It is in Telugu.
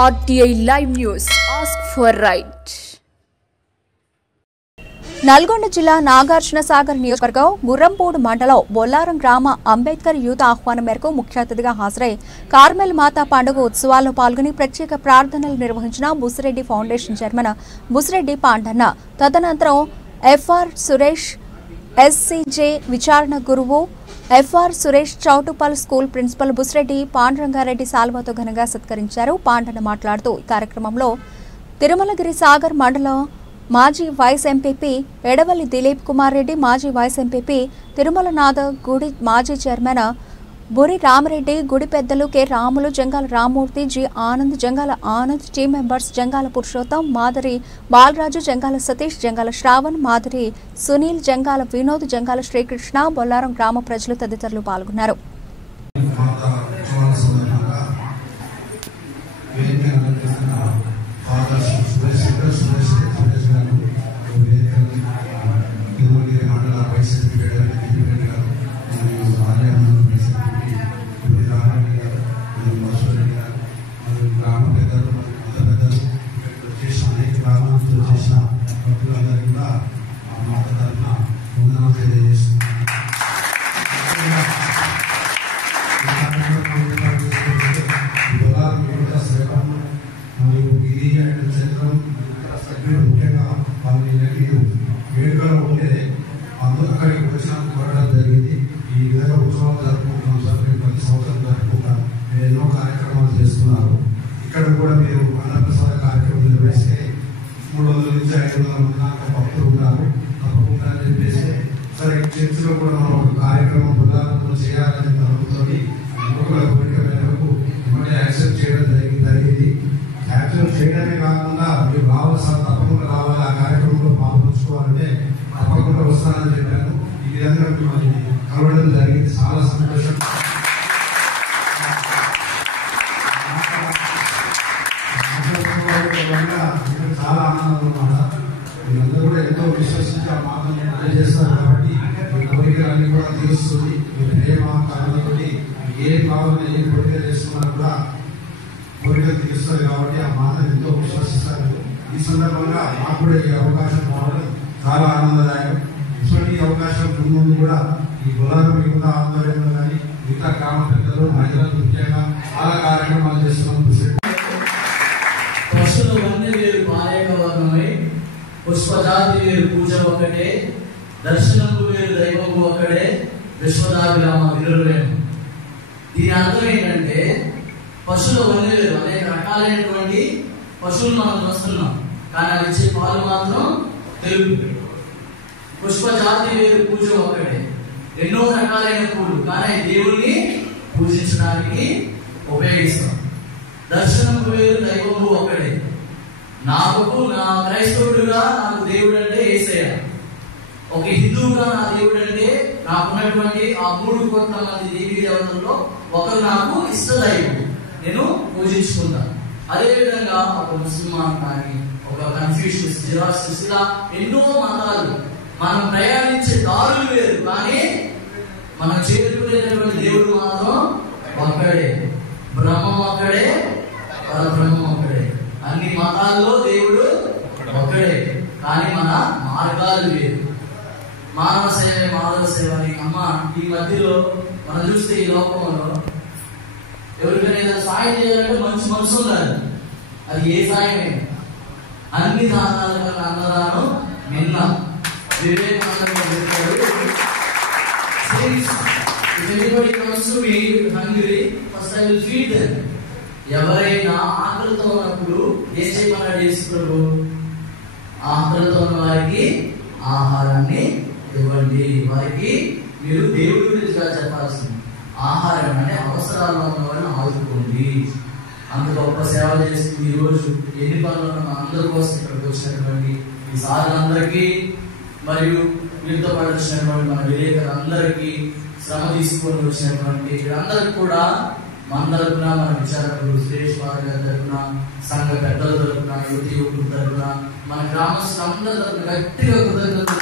RTI Live News. Ask for right. Nalgonda జిల్లా నాగార్జునసాగర్ నియోజకవర్గం గుర్రంపూడి మండలం బొల్లారం గ్రామ అంబేద్కర్ యూత్ ఆహ్వానం మేరకు ముఖ్య అతిథిగా హాజరై కార్మెల్ మాతా పండుగ ఉత్సవాల్లో పాల్గొని ప్రత్యేక ప్రార్థనలు నిర్వహించిన బుసిరెడ్డి ఫౌండేషన్ చైర్మన్ బుసిరెడ్డి పాండన్న. తదనంతరం ఎఫ్ఆర్ సురేష్ ఎస్సీజే విచారణ గురువు FR Suresh Choutuppal school principal Busireddy Pandurangareddy సాల్వాతో ఘనంగా సత్కరించారు. పాండన్న మాట్లాడుతూ ఈ కార్యక్రమంలో తిరుమలగిరి సాగర్ మండలం మాజీ వైస్ ఎంపీపీ ఎడవల్లి దిలీప్ కుమార్ రెడ్డి, మాజీ వైస్ ఎంపీపీ తిరుమలనాథ గుడి మాజీ చైర్మన్ బురి రామరెడ్డి, గుడి పెద్దలు K Ramulu, Jangala Rammurthy, G Anand, Jangala Anand, team members Jangala Purushottam, మాదిరి బాలరాజు, జంగాల సతీష్, జంగాల శ్రావణ్, మాదిరి సునీల్, జంగాల వినోద్, జంగాల శ్రీకృష్ణ, బొల్లారం గ్రామ ప్రజలు తదితరులు పాల్గొన్నారు. ఇక్కడ కూడా మీరు అన్నప్రసాద కార్యక్రమం నిర్వహిస్తే 300 నుంచి 500 మంది దాకా భక్తులు ఉన్నారు. తప్పకుండా చెప్పేసి సరే చర్చిలో కూడా మనం ఒక కార్యక్రమం బుధవారం చేయాలని తరపుతో యువకుల కోరిక మేరకు మిమ్మల్ని యాక్సెప్ట్ చేయడం జరిగింది. యాక్సెప్ట్ చేయడమే కాకుండా మీరు రావాల్సిన తప్పకుండా రావాలి, ఆ కార్యక్రమంలో పాల్పంచుకోవాలంటే తప్పకుండా వస్తానని చెప్పాను. ఈ విధంగా మిమ్మల్ని కలవడం జరిగింది. చాలా సంతోషం. చాలా ఆనందం అన్నమాట. మీరందరూ కూడా ఎంతో విశ్వసించి ఆ మాటలు తెలియజేస్తారు కాబట్టి మీ కోరికలన్నీ కూడా తీరుస్తుంది. మీ ప్రేమ కారణంతో ఏ భావన ఏ కోరిక చేస్తున్నా కూడా కోరికలు తీరుస్తుంది కాబట్టి ఆ మాటలు ఎంతో విశ్వసిస్తారు. ఈ సందర్భంగా మాకు కూడా ఈ అవకాశం రావడం చాలా ఆనందదాయకం. ఇటువంటి అవకాశం ముందు కూడా ఈ బొల్లారం మిగతా ఆధ్వర్యంలో కానీ మిగతా గ్రామ పెద్దలు మహిళలు ముఖ్యంగా చాలా కార్యక్రమాలు చేస్తున్నాం. పశువులు వన్య వేరు పాలేక వర్ణమై పుష్పజాతి వేరు పూజ ఒకటే, దర్శనము వేరు దైవము ఒకటే, విశ్వదాభిరామ విరులేము. దీని అర్థం ఏంటంటే పశువుల వన్య వేరు, అనేక రకాలైనటువంటి పశువులు మనం చూస్తున్నాం, కానీ అవి ఇచ్చే పాలు మాత్రం తెలుగు. పుష్పజాతి వేరు పూజ ఒకటే, ఎన్నో రకాలైన పూలు కానీ దేవుణ్ణి పూజించడానికి ఉపయోగిస్తాం. దర్శనము వేరు దైవము ఒకటే. నాకు నా క్రైస్తవుడుగా నాకు దేవుడు అంటే యేసయ్య, ఒక హిందువుగా నా దేవుడు అంటే నాకున్నటువంటి ఆ 3 కోట్ల మంది దేవీ దేవతల్లో ఒకరు నాకు ఇష్ట దైవం, నేను పూజించుకుంటాను. అదేవిధంగా ఒక ముస్లిమాన్ కానీ ఒక కన్ఫ్యూషన్స్, జిరాస్ట్రిస్, ఇలా ఎన్నో మతాలు, మనం ప్రయాణించే దారులు వేరు కానీ మనం చేరుకునేటువంటి దేవుడు మాత్రం ఒక్కడే. బ్రహ్మం ఒక్కడే, పరబ్రహ్మం ఒక్కడే. అన్ని మతాల్లో దేవుడు ఒక్కడే కానీ మన మార్గాలు వేరు. మానవ సేవ మాధవ సేవ అని అమ్మ ఈ మధ్యలో మనం చూస్తే ఈ లోకంలో ఎవరికైనా ఏదైనా సాయం చేయాలంటే మంచి మనసు ఉండాలి. అది ఏ సాయమే, అన్ని దానాల కన్నా అన్నదానం నిన్న వివేకానంద చెప్పాడు. ఎవరైనా ఆకలితో ఉన్నప్పుడు ఏం చేయమన్నాడు యేసుప్రభు? ఆకలితో ఉన్న వారికి ఆహారాన్ని ఇవ్వండి. వారికి మీరు దేవుడి గురించిగా చెప్పాల్సింది ఆహారం అంటే అవసరాల్లో ఉన్న వారిని ఆదుకోండి. అంత గొప్ప సేవ చేస్తుంది. ఈ రోజు ఎన్ని పనులు మన అందరి కోసం ఇక్కడికి వచ్చినటువంటి ఈ సాధనందరికీ మరియు వీరితో పాటు వచ్చినటువంటి మన విలేకరులందరికీ, శ్రమ తీసుకొని వచ్చినటువంటి వీరందరికీ కూడా మన తరపున, మన విచారకులు సురేష్ బాబు గారి తరపున, సంఘ పెద్దల తరపున, యువతి యువకుల తరపున, మన గ్రామస్తులందరి తరపున గట్టిగా కృతజ్ఞతలు